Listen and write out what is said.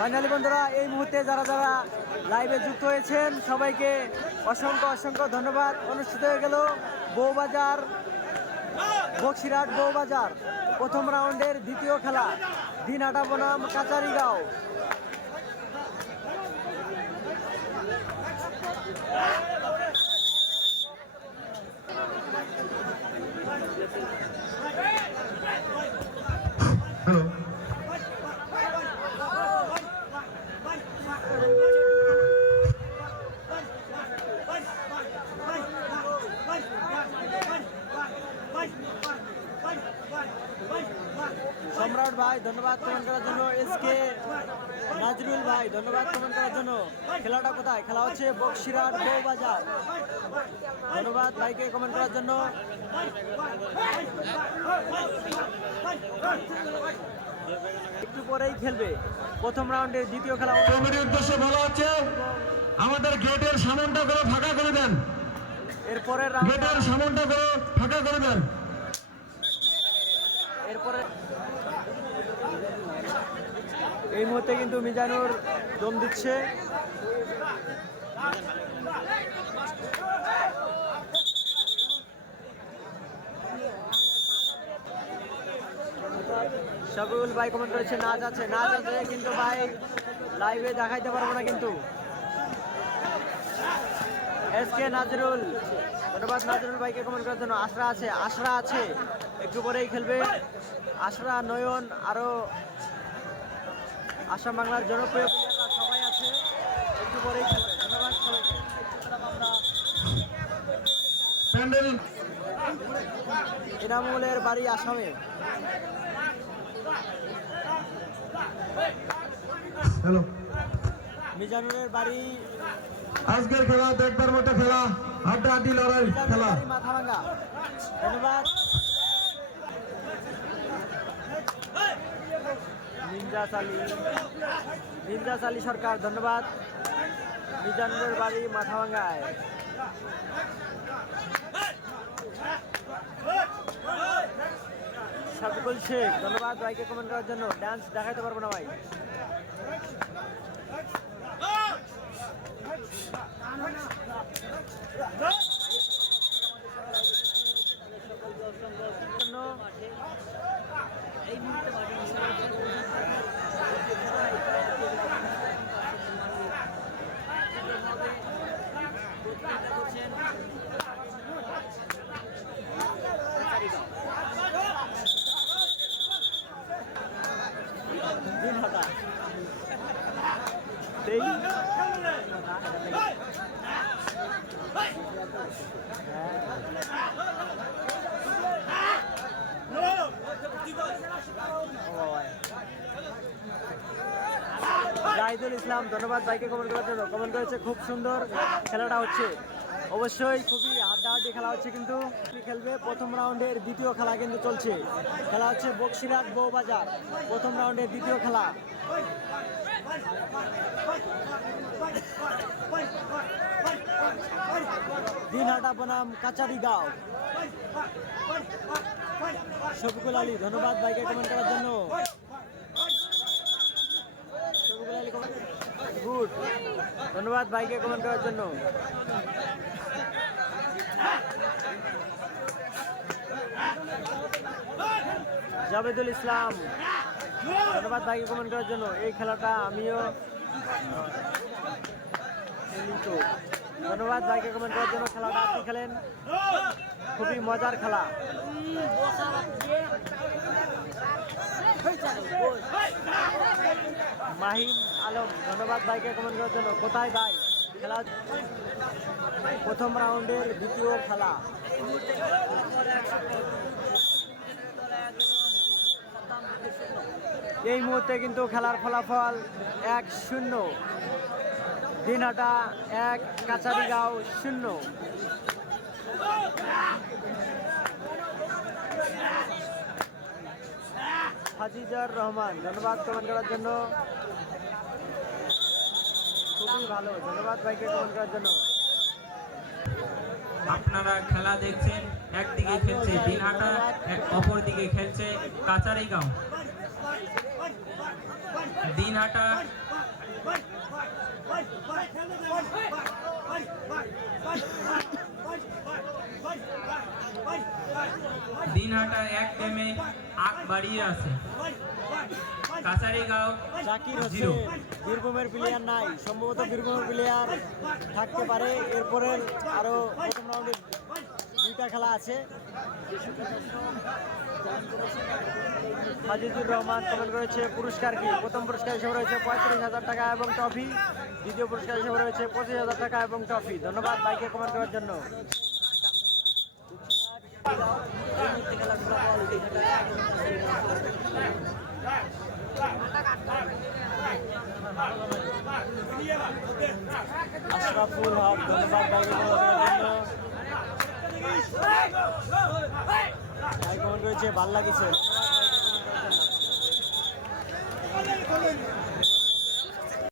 Finally বন্ধুরা, এই মুহূর্তে যারা যারা লাইভে যুক্ত হয়েছেন, সবাইকে অসংখ্য অসংখ্য ধন্যবাদ। অনুষ্ঠিত হয়ে গেল বৌবাজার বক্সিরাট বৌবাজার প্রথম রাউন্ডের দ্বিতীয় খেলা, দিনহাটা বনাম কাচারিগাঁও। হ্যালো ভাই ধন্যবাদ কমেন্ট করার জন্য। এসকে নাজরুল ভাই ধন্যবাদ কমেন্ট করার জন্য। খেলাটা কোথায়? খেলা হচ্ছে বক্সিরহাট বউবাজার। ধন্যবাদ ভাইকে কমেন্ট করার জন্য। একটু পরেই খেলবে। প্রথম রাউন্ডের দ্বিতীয় খেলা উদ্দেশ্যে বলা হচ্ছে আমাদের গেটের সামনটা করে ফাঁকা করে দেন। এরপরের রাউন্ড গেটের সামনটা করে ফাঁকা করে দেন। এরপরে এই মুহূর্তে কিন্তু মিজানুর দম দিচ্ছে। শফিউল ভাই কমেন্ট করেছে নাচ আছে নাচ আছে কিন্তু ভাই লাইভে দেখাইতে পারব না কিন্তু। এস কে নাজরুল, ধন্যবাদ নাজরুল ভাইকে কমেন্ট করার জন্য। আশরা আছে আশরা আছে, একটু পরেই খেলবে। আশরা, নয়ন, আরও আসাম বাংলার জনপ্রিয় প্লেয়াররা সবাই আছে। একটু পরেই খেলবে ধন্যবাদ সবাইকে। এনামুলের বাড়ি আসামে। হ্যালো। মিজানুরের বাড়ি। আজকের খেলা দেখবার মতো খেলা। হাড্ডাহাড্ডি লড়াই মিজানুরের খেলা। বাড়ি মাথাভাঙ্গা। ধন্যবাদ। নিনজাস আলী। নিনজাস আলী সরকার, ধন্যবাদ। মিজানুরের বাড়ি মাথাভাঙ্গায়। শফিকুল শেখ, ধন্যবাদ ভাইকে কমেন্ট করার জন্য। ডান্স দেখাইতে পারব না ভাই দিন হাটা জাহিদুল ইসলাম ধন্যবাদ। ভাইকে কমেন্ট করার জন্য। কমেন্ট করেছে খুব সুন্দর খেলাটা হচ্ছে। অবশ্যই খুবই হাড্ডাহাড্ডি খেলা হচ্ছে কিন্তু খেলবে। প্রথম রাউন্ডের দ্বিতীয় খেলা কিন্তু চলছে। খেলা হচ্ছে বক্সিরহাট বউবাজার। প্রথম রাউন্ডের দ্বিতীয় খেলা। দিনহাটা বনাম কাচারি গাঁও। শফিকুল আলী, ধন্যবাদ বাইকে কমেন্ট করার জন্য। গুড। ধন্যবাদ ভাইকে কমেন্ট করার জন্য। জাভেদুল ইসলাম, ধন্যবাদ ভাইকে কমেন্ট করার জন্য। এই খেলাটা আমিও ধন্যবাদ ভাইকে কমেন্ট করার জন্য খেলাটা আপনি খেলেন। খুবই মজার খেলা। মাহিম আলম, ধন্যবাদ ভাইকে কমেন্ট করার জন্য। কোথায় ভাই? খেলা প্রথম রাউন্ডের দ্বিতীয় খেলা। এই মুহূর্তে কিন্তু খেলার ফলাফল এক শূন্য। দিনহাটা এক কাছারিগাঁও শূন্য। হাজিজার রহমান, ধন্যবাদ কমেন্ট করার জন্য। আপনারা খেলা দেখছেন, একদিকে খেলছে দিনহাটা এক অপর দিকে খেলছে কাচারিগাঁও। দিনহাটা দিনহাটা এক টেমে আগ বাড়িয়ে আছে। কাছারিগাঁও। জাকির বীরভূমের প্লেয়ার নাই সম্ভবত বীরভূমের প্লেয়ার থাকতে পারে। এরপরে আরও প্রথম রাউন্ডে দুইটা খেলা আছে। আজিজুর রহমান কমেন্ট করেছে পুরস্কার কি? প্রথম পুরস্কার হিসেবে রয়েছে পঁয়ত্রিশ হাজার টাকা এবং ট্রফি। দ্বিতীয় পুরস্কার হিসেবে রয়েছে পঁচিশ হাজার টাকা এবং ট্রফি। ধন্যবাদ বাইকে কমেন্ট করার জন্য। আশরাফুল হক ধন্যবাদ জন্য ভাই কমেন্ট করেছে ভালো লাগিছে। ধন্যবাদ